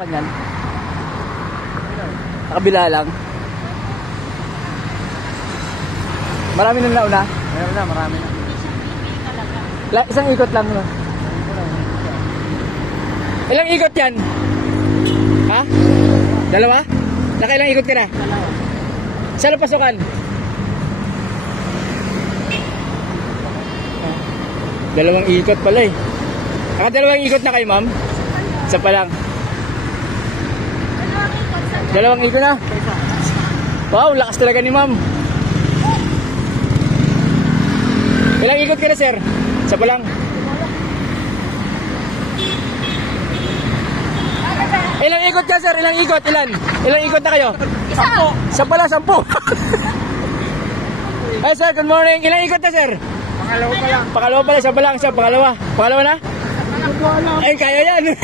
Kanyan. Sa kabila lang. Marami nang nauna? Meron na, marami na. Isang ikot lang. No? Ilang ikot yan? Ha? Dalawa? Nakailang ikot ka na? Dalawa. Saan ang pasukan? Dalawang ikot pala eh. Dalawang ikot na kayo, ma'am? Isa pa lang. Dalawang ikot na? Wow, lakas talaga ni ma'am. Ilang ikot ka na, sir? Isa pa lang. Ilang ikot ka, sir? Ilang ikot? Ilang ikot na kayo? 10. Isa pala, 10. Hey, sir, good morning. Ilang ikot na, sir? Pangalawa pa lang. Pangalawa pala, isa pa lang. Isa, pangalawa. Pangalawa na? Ay, kaya yan.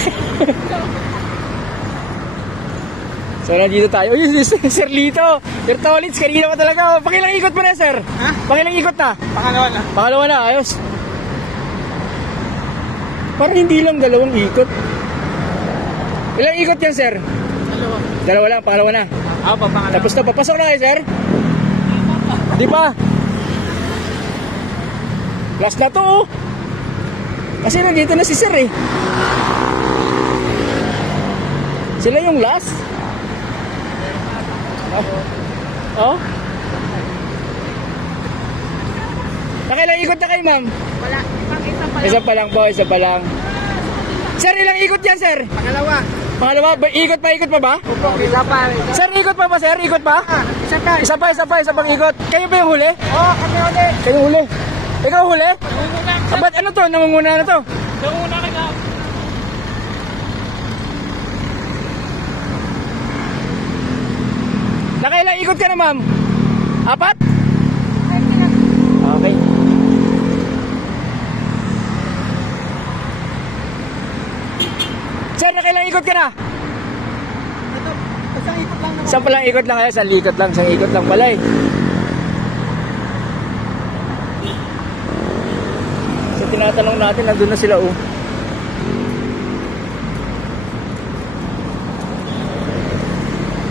So, nandito tayo. Uy, Sir Lito. Sir Tolitz, kanina pa talaga. Pakilang ikot pa na, sir? Ha? Pakilang ikot na? Pangalawa na. Pangalawa na, ayos. Parang hindi lang dalawang ikot. Ilang ikot yan, sir? Dalawa. Dalawa lang, pangalawa na. Pangalawa. Tapos na, papasok na kayo, sir? Di pa? Last na to, oh. Kasi nandito na si sir, eh. Sila yung last. Oh? Nakailang ikot na kayo, ma'am? Wala. Isa pa lang po, isa pa lang. Sir, ilang ikot yan, sir? Pangalawa. Pangalawa, ikot pa ba? Opo, isa pa. Sir, ikot pa ba, sir? Ikot pa? Isa pa. Isa pang ikot. Kayo ba yung huli? Oo, kami ulit. Kayo yung huli? Ikaw huli? Ba't ano to? Nangunguna na to? Nangunguna ka na. Nakailang ikot ka na, ma'am? 4? Okay. Sir, nakailang ikot ka na? Isang ikot lang naman. Isang palang ikot lang kaya? Isang ikot lang. Isang ikot lang pala eh. So, tinatanong natin, nandun na sila oh.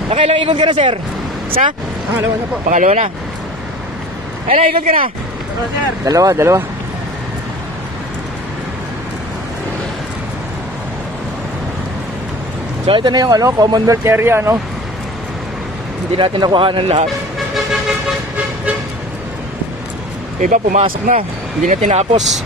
Nakailang ikot ka na, sir? Isa? Pangalawa na po. Pangalawa na. Ilang ikot ka na? Dalawa, sir. Dalawa. So ito na yung Commonwealth area, no? Hindi natin nakuha ng lahat. Iba pumasok na, hindi na tinapos.